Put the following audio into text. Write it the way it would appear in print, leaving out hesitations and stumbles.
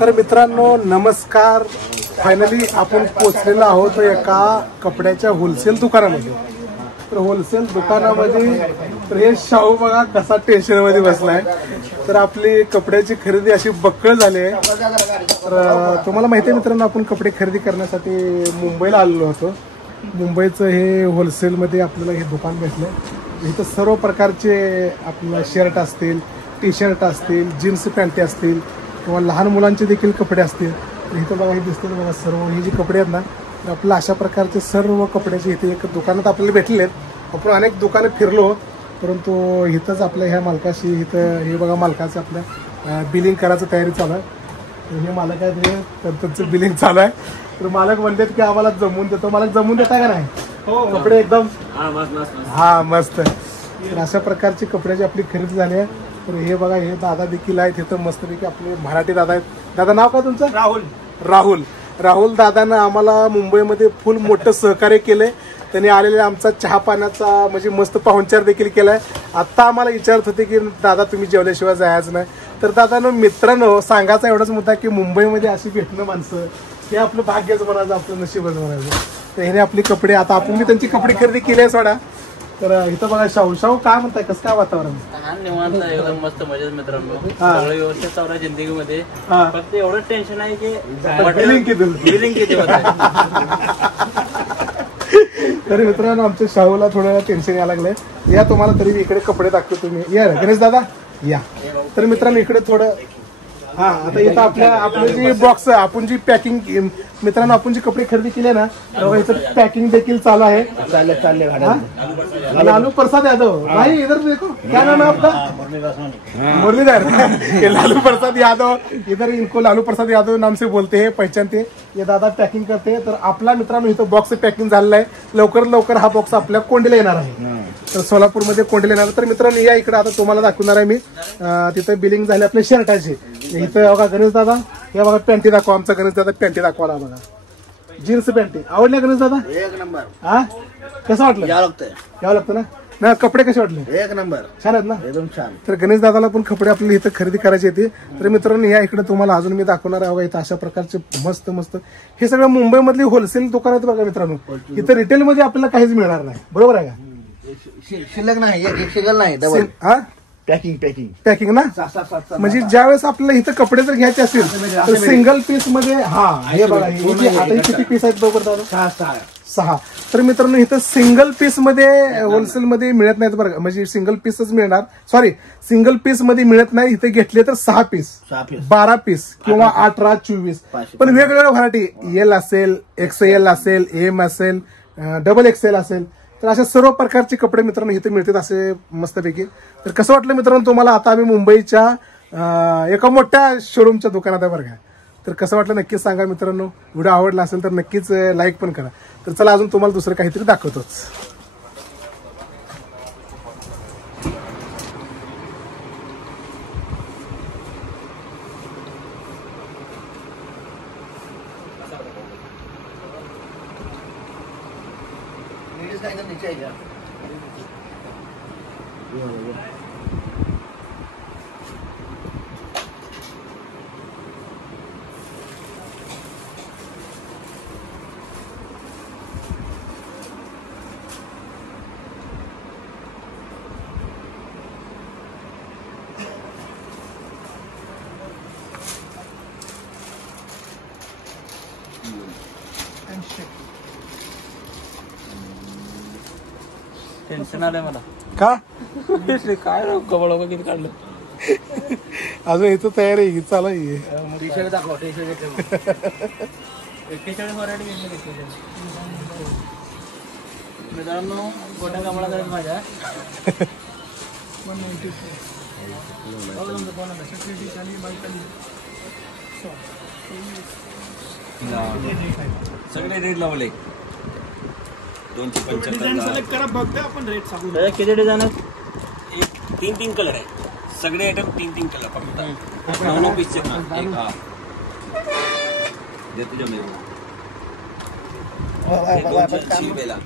तर मित्रांनो नमस्कार. फायनली आपण पोहोचलेलो आहोत एका कपड्याच्या होलसेल दुकानामध्ये. तर होलसेल दुकानामध्ये तर हे शाहू बघा कसा टेन्शन मध्ये बसलाय. तर आपली कपड्याची खरेदी अशी बक्कळ झाली आहे. तर तुम्हाला माहिती आहे मित्रांनो आपण कपडे खरेदी करण्यासाठी मुंबईला आलेलो होतो. मुंबईचं हे होलसेलमध्ये आपल्याला हे दुकान भेटलं. इथं सर्व प्रकारचे आपल्याला शर्ट असतील, टी शर्ट असतील, जीन्स पॅन्टी असतील किंवा लहान मुलांचे देखील कपडे असतील. तर इथं बघा हे दिसतील बघा सर्व ही जी कपडे आहेत ना तर आपल्याला अशा प्रकारचे सर्व कपड्याचे इथे एक दुकानात आपल्याला भेटलेले आहेत. आपण अनेक दुकानं फिरलो परंतु इथंच आपल्या ह्या मालकाशी इथं हे बघा मालकाचं आपल्या बिलिंग करायचं तयारी चालू आहे. हे मालक आहे तर त्यांचं बिलिंग चालू आहे. तर मालक म्हणतात की आम्हाला जमवून देतो. मालक जमवून देता का नाही? हो कपडे एकदम हा मस्त. तर अशा प्रकारची कपड्याची आपली खरेदी झाली आहे. तर हे बघा हे दादा देखील आहेत इथं मस्तपैकी आपले मराठी दादा आहेत. दादा नाव काय तुमचं? राहुल दादानं आम्हाला मुंबईमध्ये फुल मोठं सहकार्य केलंय. त्यांनी आलेले आमचा चहा पाण्याचा म्हणजे मस्त पाहुणचार देखील केलाय. आत्ता आम्हाला विचारत होते की दादा तुम्ही जेवल्याशिवाय जायचं नाही. तर दादानं मित्रांनो सांगायचा एवढाच मुद्दा की मुंबईमध्ये अशी भेटणं माणसं हे आपलं भाग्यच म्हणायचं, आपलं नशीबच म्हणायचं. तर ह्याने आपले कपडे आता आपण मी त्यांची कपडे खरेदी केली आहे सोडा. तर इथं बघा शाहू काय म्हणताय, कसं काय वातावरण? निवांत एकदम मस्त मजेत मित्रांनो. सगळं व्यवस्थित चालू आहे जिंदगीमध्ये. फक्त एवढं टेन्शन आहे की बिलिंग किती तर मित्रांनो आमच्या शाहूला थोडं टेन्शन यायला लागलंय. या तुम्हाला तरी इकडे कपडे दाखवतो तुम्ही. या गणेश दादा या. तर मित्रांनो इकडे थोडं हा आता इथं आपलं जी बॉक्स आपण जी पॅकिंग मित्रांनो आपण जी कपडे खरेदी केले ना तर इथं पॅकिंग देखील चालू आहे. लालू प्रसाद यादव भाई इधर देखो क्या नाम है आपका? मुरलीधर. लालू प्रसाद यादव इधर इनको लालू प्रसाद यादव नाम से बोलते हैं, पहचानते. ये दादा पॅकिंग करते. तर आपला मित्रांनो इथं बॉक्स पॅकिंग झालेला आहे. लवकर हा बॉक्स आपल्या कोंडीला येणार आहे. तर सोलापूरमध्ये कोंडीला येणार. तर मित्रांनो या इकडे आता तुम्हाला दाखवणार आहे मी. तिथं बिलिंग झाले आपल्या शर्टाची. इथं बघा गणेश दादा हे बघा पॅन्टी दाखवा. आमचा गणेश दादा पॅन्टी दाखवाला बघा. जीन्स पॅन्टी आवडल्या गणेश दादा? एक नंबर. हा कसं वाटलं? यावं लागतं ना. कपडे कसे वाटले? एक नंबर. छान आहेत ना? एकदम छान. तर गणेश दादाला पण कपडे आपल्याला इथं खरेदी करायची येते. तर मित्रांनो या इकडे तुम्हाला अजून मी दाखवणार आहे. इथं अशा प्रकारचे मस्त हे सगळं मुंबईमधली होलसेल दुकान आहेत बघा मित्रांनो. इथं रिटेल मध्ये आपल्याला काहीच मिळणार नाही. बरोबर आहे का? शिल्लक नाही, एक शिल्लक नाही. डबल हा पॅकिंग ना. म्हणजे ज्यावेळेस आपल्याला इथं कपडे जर घ्यायचे असतील तर सिंगल पीस मध्ये हे बघा आता किती पीस आहेत बरोबर दादा? 6. तर मित्रांनो इथं सिंगल पीस मध्ये होलसेल मध्ये मिळत नाहीत बरं. म्हणजे सिंगल पीसच मिळणार. सॉरी सिंगल पीस मध्ये मिळत नाही. इथे घेतले तर 6 पीस 12 पीस किंवा 18 24 पण वेगवेगळ्या व्हरायटी एल असेल, XL असेल, M असेल, XXL असेल. तर अशा सर्व प्रकारचे कपडे मित्रांनो इथे मिळतात असे मस्तपैकी. तर कसं वाटलं मित्रांनो तुम्हाला? आता आम्ही मुंबईच्या एका मोठ्या शोरूमच्या दुकानात आहे बरं का. तर कसं वाटलं नक्कीच सांगा मित्रांनो. व्हिडिओ आवडला असेल तर नक्कीच लाईक पण करा. तर चला अजून तुम्हाला दुसरं काहीतरी दाखवतोच. नीचे है क्या? टेन्शन आलंय मला. का काय कबळ किती काढलं. अजून इथं तयार आहे चालू आहे. टी शर्ट दाखवा. टी शर्ट 41 व्हरायटी घेतली. मित्रांनो गोट्या कमळा करायचं माझ्या सगळे रेट लावले. 275 किती डिझाईन आहेत? 3 कलर आहे. सगळे आयटम 3 कलर फक्त 9 पीसचे ना. एक हा दे तुझ्या मेरे. 2 बेला